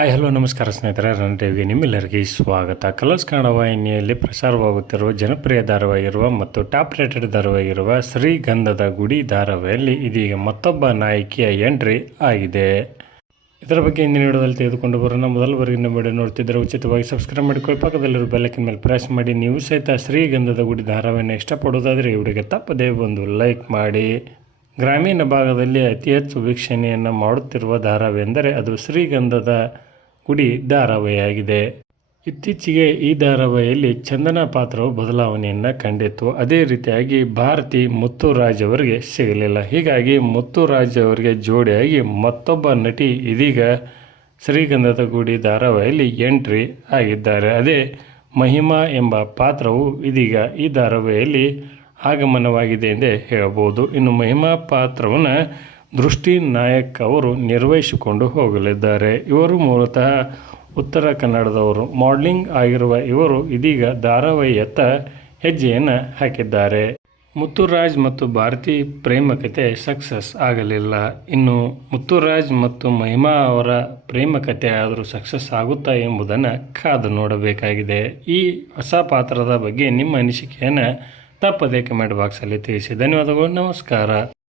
Hi hello ನಮಸ್ಕಾರ ಸ್ನೇಹಿತರೆ, ನನ್ನ ಟಿವಿಗೆ ನಿಮ್ಮೆಲ್ಲರಿಗೆ ಸ್ವಾಗತ. ಕಲರ್ಸ್ ಕನ್ನಡ ವಾಹಿನಿಯಲ್ಲಿ ಪ್ರಸಾರವಾಗುತ್ತಿರುವ ಜನಪ್ರಿಯ ಧಾರಾವಾಹಿಯಿರುವ ಮತ್ತು ಟಾಪ್ ರೇಟೆಡ್ ಧಾರಾವಾಹಿಯಿರುವ ಶ್ರೀಗಂಧದ ಗುಡಿ ಧಾರಾವಾಹಿಯಲ್ಲಿ ಇದೀಗ ಮತ್ತೊಬ್ಬ ನಾಯಕಿಯ ಎಂಟ್ರಿ ಆಗಿದೆ. ಇದರ ಬಗ್ಗೆ ಇಂದಿನ ವಿಡಿಯೋದಲ್ಲಿ ತೆಗೆದುಕೊಂಡು ಬರೋಣ. ಮೊದಲವರೆಗಿನ ವಿಡಿಯೋ ನೋಡ್ತಿದ್ದರೆ ಉಚಿತವಾಗಿ ಸಬ್ಸ್ಕ್ರೈಬ್ ಮಾಡಿಕೊಳ್ಳಿ, ಪಕ್ಕದಲ್ಲಿರೋ ಬೆಲ್ಲೈಕನ್ ಮೇಲೆ ಪ್ರೆಸ್ ಮಾಡಿ. ನೀವು ಸಹಿತ ಶ್ರೀಗಂಧದ ಗುಡಿ ಧಾರಾವಾಹಿಯನ್ನು ಇಷ್ಟಪಡೋದಾದರೆ ಈ ವಿಡಿಯೋಗೆ ತಪ್ಪದೇ ಒಂದು ಲೈಕ್ ಮಾಡಿ. ಗ್ರಾಮೀಣ ಭಾಗದಲ್ಲಿ ಅತಿ ಹೆಚ್ಚು ವೀಕ್ಷಣೆಯನ್ನು ಮಾಡುತ್ತಿರುವ ಧಾರಾವಾಹಿ ಎಂದರೆ ಅದು ಶ್ರೀಗಂಧದ ಗುಡಿ ಧಾರಾವಾಹಿಯಾಗಿದೆ. ಇತ್ತೀಚೆಗೆ ಈ ಧಾರಾವಾಹಿಯಲ್ಲಿ ಚಂದನಾ ಪಾತ್ರವು ಬದಲಾವಣೆಯನ್ನು ಕಂಡಿತ್ತು. ಅದೇ ರೀತಿಯಾಗಿ ಭಾರತಿ ಮುತ್ತುರಾಜ್ ಅವರಿಗೆ ಸಿಗಲಿಲ್ಲ. ಹೀಗಾಗಿ ಮುತ್ತುರಾಜ್ ಅವರಿಗೆ ಜೋಡಿಯಾಗಿ ಮತ್ತೊಬ್ಬ ನಟಿ ಇದೀಗ ಶ್ರೀಗಂಧದ ಗುಡಿ ಧಾರಾವಾಹಿಯಲ್ಲಿ ಎಂಟ್ರಿ ಆಗಿದ್ದಾರೆ. ಅದೇ ಮಹಿಮಾ ಎಂಬ ಪಾತ್ರವು ಇದೀಗ ಈ ಧಾರಾವಾಹಿಯಲ್ಲಿ ಆಗಮನವಾಗಿದೆ ಎಂದೇ ಹೇಳಬಹುದು. ಇನ್ನು ಮಹಿಮಾ ಪಾತ್ರವನ್ನು ದೃಷ್ಟಿ ನಾಯಕ್ ಅವರು ನಿರ್ವಹಿಸಿಕೊಂಡು ಹೋಗಲಿದ್ದಾರೆ. ಇವರು ಮೂಲತಃ ಉತ್ತರ ಕನ್ನಡದವರು. ಮಾಡಲಿಂಗ್ ಆಗಿರುವ ಇವರು ಇದೀಗ ಧಾರಾವಾಹಿಯತ್ತ ಹೆಜ್ಜೆಯನ್ನು ಹಾಕಿದ್ದಾರೆ. ಮುತ್ತುರಾಜ್ ಮತ್ತು ಭಾರತಿ ಪ್ರೇಮ ಕಥೆ ಸಕ್ಸಸ್ ಆಗಲಿಲ್ಲ. ಇನ್ನು ಮುತ್ತುರಾಜ್ ಮತ್ತು ಮಹಿಮಾ ಅವರ ಪ್ರೇಮ ಕಥೆ ಆದರೂ ಸಕ್ಸಸ್ ಆಗುತ್ತಾ ಎಂಬುದನ್ನು ಕಾದು ನೋಡಬೇಕಾಗಿದೆ. ಈ ಹೊಸ ಪಾತ್ರದ ಬಗ್ಗೆ ನಿಮ್ಮ ಅನಿಸಿಕೆಯನ್ನು ತಪ್ಪದೇ ಕಮೆಂಟ್ ಬಾಕ್ಸಲ್ಲಿ ತಿಳಿಸಿ. ಧನ್ಯವಾದಗಳು, ನಮಸ್ಕಾರ.